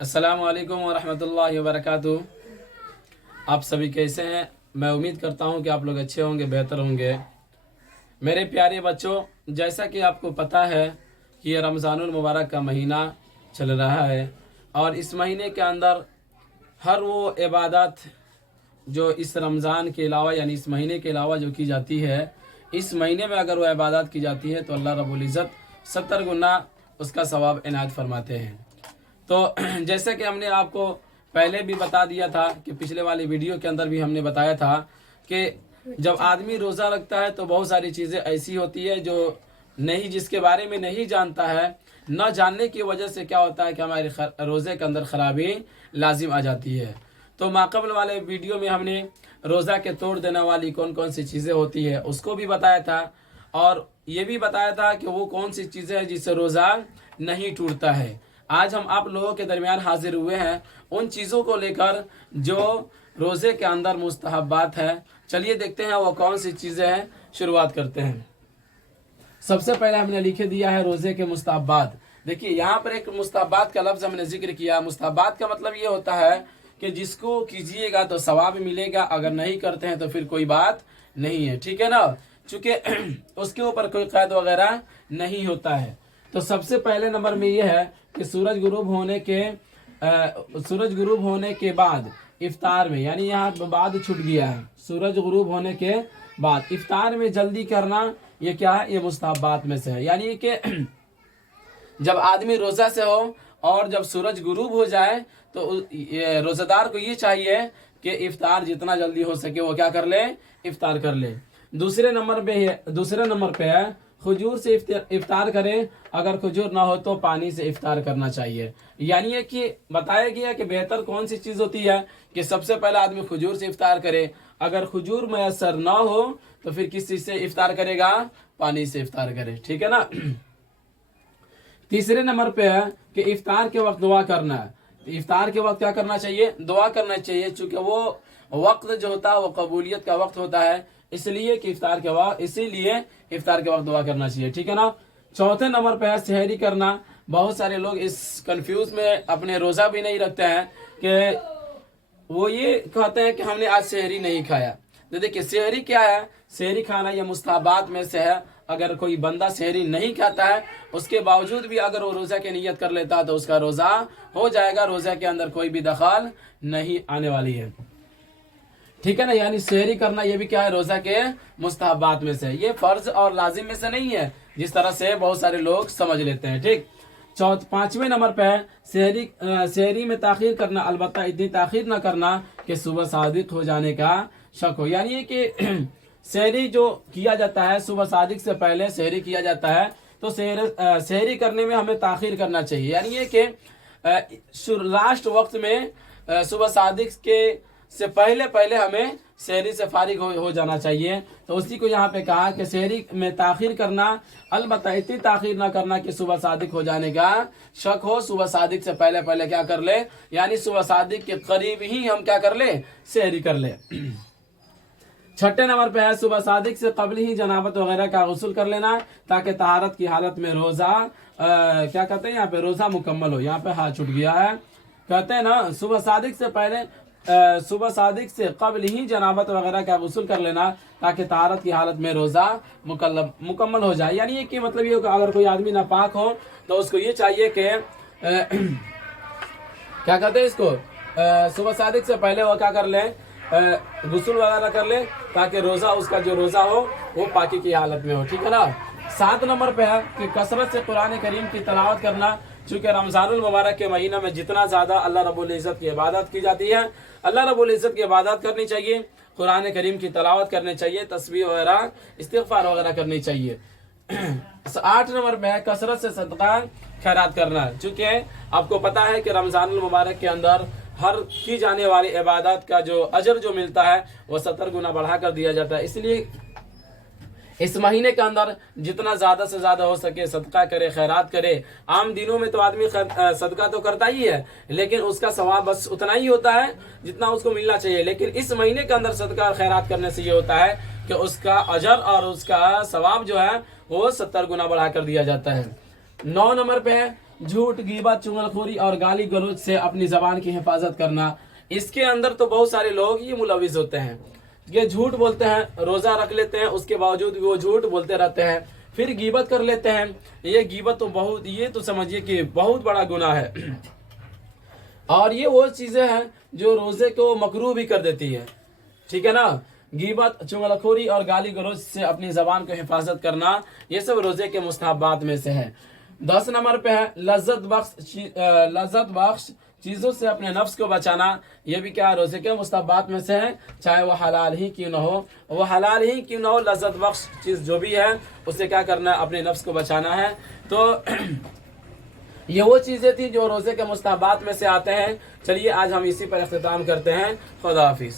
अस्सलाम वालेकुम वरहमतुल्लाहि वबरकातुहू। आप सभी कैसे हैं? मैं उम्मीद करता हूं कि आप लोग अच्छे होंगे, बेहतर होंगे। मेरे प्यारे बच्चों, जैसा कि आपको पता है कि ये रमज़ानुल मुबारक का महीना चल रहा है और इस महीने के अंदर हर वो इबादत जो इस रमज़ान के अलावा यानी इस महीने के अलावा जो की जाती है, इस महीने में अगर वो इबादत की जाती है तो अल्लाह रब्बुल इज़्ज़त 70 गुना उसका सवाब इनायत फरमाते हैं। तो जैसे कि हमने आपको पहले भी बता दिया था कि पिछले वाली वीडियो के अंदर भी हमने बताया था कि जब आदमी रोज़ा रखता है तो बहुत सारी चीज़ें ऐसी होती है जो जिसके बारे में नहीं जानता है। न जानने की वजह से क्या होता है कि हमारे रोज़े के अंदर ख़राबी लाजिम आ जाती है। तो माक़बल वाले वीडियो में हमने रोज़ा के तोड़ देने वाली कौन कौन सी चीज़ें होती है उसको भी बताया था और ये भी बताया था कि वो कौन सी चीज़ें हैं जिससे रोज़ा नहीं टूटता है। आज हम आप लोगों के दरमियान हाजिर हुए हैं उन चीज़ों को लेकर जो रोज़े के अंदर मुस्तहब्बात है। चलिए देखते हैं वो कौन सी चीज़ें हैं। शुरुआत करते हैं। सबसे पहले हमने लिखे दिया है रोज़े के मुस्तहब्बात। देखिए यहाँ पर एक मुस्तहब्बात का लफ्ज़ हमने जिक्र किया। मुस्तहब्बात का मतलब ये होता है कि जिसको कीजिएगा तो सवाब मिलेगा, अगर नहीं करते हैं तो फिर कोई बात नहीं है, ठीक है ना, चूँकि उसके ऊपर कोई कैद वगैरह नहीं होता है। तो सबसे पहले नंबर में ये है कि सूरज गुरूब होने के बाद इफ्तार में, यानी यहाँ बाद छूट गया है, सूरज गुरूब होने के बाद इफ्तार में जल्दी करना, ये क्या है, ये मुस्तहब्बात में से है। यानी कि जब आदमी रोज़ा से हो और जब सूरज गुरूब हो जाए तो रोज़ेदार को ये चाहिए कि इफ्तार जितना जल्दी हो सके वो क्या कर ले, इफ्तार कर ले। दूसरे नंबर पे है खजूर से इफ्तार करें, अगर खजूर ना हो तो पानी से इफ्तार करना चाहिए। यानी है कि बताया गया कि बेहतर कौन सी चीज़ होती है कि सबसे पहले आदमी खजूर से इफ्तार करे। अगर खजूर मैसर ना हो तो फिर किस चीज़ से इफ्तार करेगा, पानी से इफ्तार करे, ठीक है ना। तीसरे नंबर पे है कि इफ्तार के वक्त दुआ करना है। तो इफ्तार के वक्त क्या करना चाहिए, दुआ करना चाहिए, चूँकि वो वक्त जो होता है वो कबूलियत का वक्त होता है, इसीलिए इफ्तार के वक्त दुआ करना चाहिए, ठीक है ना। चौथे नंबर पे है सहरी करना। बहुत सारे लोग इस कंफ्यूज में अपने रोज़ा भी नहीं रखते हैं कि वो ये कहते हैं कि हमने आज सहरी नहीं खाया। तो देखिए सहरी क्या है, सहरी खाना ये मुस्तहब्बात में से है। अगर कोई बंदा सहरी नहीं खाता है उसके बावजूद भी अगर वो रोज़ा की नियत कर लेता है तो उसका रोज़ा हो जाएगा, रोज़ा के अंदर कोई भी दखल नहीं आने वाली है, ठीक है ना। यानी सहरी करना ये भी क्या है, रोज़ा के मुस्तहब्बात में से, ये फर्ज और लाजिम में से नहीं है जिस तरह से बहुत सारे लोग समझ लेते हैं, ठीक। पांचवें नंबर पे है सहरी में ताखीर करना, अलबत्ता इतनी ताखीर ना करना कि सुबह सादिक हो जाने का शक हो। यानी कि सहरी जो किया जाता है सुबह सादिक से पहले सहरी किया जाता है तो सहरी करने में हमें ताखीर करना चाहिए। यानी ये कि लास्ट वक्त में सुबह सादिक के से पहले हमें सहरी से फारिग हो जाना चाहिए। तो उसी को यहाँ पे कहा कि सहरी में ताखीर करना, अलबत्ता इतनी ताखीर ना करना कि सुबह सादिक हो जाने का शक हो। सुबह सादिक से पहले क्या कर ले, यानी सुबह सादिक के करीब ही हम क्या कर ले, सहरी कर ले। छठे नंबर पे है सुबह सादिक से कबल ही जनाबत वगैरह का गुस्ल कर लेना, ताकि तहारत की हालत में रोज़ा क्या कहते हैं यहाँ पे, रोज़ा मुकम्मल हो। यहाँ पे हाथ छूट गया है, कहते हैं ना सुबह सादिक से कबल ही जनाबत वगैरह का गुस्ल कर लेना ताकि तहारत की हालत में रोज़ा मुकम्मल हो जाए। यानी कि मतलब ये अगर कोई आदमी नापाक हो तो उसको ये चाहिए कि क्या कहते हैं इसको, सुबह सादिक से पहले वो क्या कर ले, गुस्ल वगैरह कर ले ताकि रोज़ा उसका जो रोज़ा हो वो पाकी की हालत में हो, ठीक है ना। 7 नंबर पे है कि कसरत से कुरान करीम की तिलावत करना। चूँकि रमज़ानुल मुबारक के महीना में जितना ज़्यादा अल्लाह रब्बुल इज़्ज़त की इबादत की जाती है, अल्लाह रब्बुल इज़्ज़त की इबादत करनी चाहिए, कुरान करीम की तिलावत करनी चाहिए, तस्बीह वगैरह इस्तिग़फ़ार वगैरह करनी चाहिए। 8 नंबर पे है कसरत से सदका खैरात करना। चूँकि आपको पता है कि रमज़ानुल मुबारक के अंदर हर की जाने वाली इबादत का जो अजर जो मिलता है वो 70 गुना बढ़ा कर दिया जाता है। इसलिए इस महीने के अंदर जितना ज़्यादा से ज़्यादा हो सके सदका करे, खैरात करे। आम दिनों में तो आदमी सदका तो करता ही है, लेकिन उसका सवाब बस उतना ही होता है जितना उसको मिलना चाहिए। लेकिन इस महीने के अंदर सदका और खैरात करने से ये होता है कि उसका अजर और उसका सवाब जो है वो 70 गुना बढ़ा कर दिया जाता है। 9 नंबर पे है झूठ, गीबत, चुगलखोरी और गाली गलौज से अपनी जबान की हिफाजत करना। इसके अंदर तो बहुत सारे लोग ये मुलविस होते हैं, ये झूठ बोलते हैं, रोजा रख लेते हैं, उसके बावजूद भी वो झूठ बोलते रहते हैं, फिर गीबत कर लेते हैं। ये गीबत तो बहुत, ये तो समझिए कि बहुत बड़ा गुनाह है। और ये वो चीजें हैं जो रोजे को मकरूह भी कर देती है, ठीक है ना। गीबत, चुगलखोरी और गाली गलौज से अपनी जबान को हिफाजत करना, ये सब रोजे के मुस्तहबात में से है। 10 नंबर पे है लज्जत बख्श चीज़ों से अपने नफ्स को बचाना। ये भी क्या रोजे के मुस्तहबात में से है, चाहे वो हलाल ही क्यों ना हो, वो हलाल ही क्यों ना हो, लज्जत बख्श चीज़ जो भी है उससे क्या करना है, अपने नफ्स को बचाना है। तो ये वो चीज़ें थी जो रोजे के मुस्तहबात में से आते हैं। चलिए आज हम इसी पर इख्तिताम करते हैं। खुदा हाफिज़।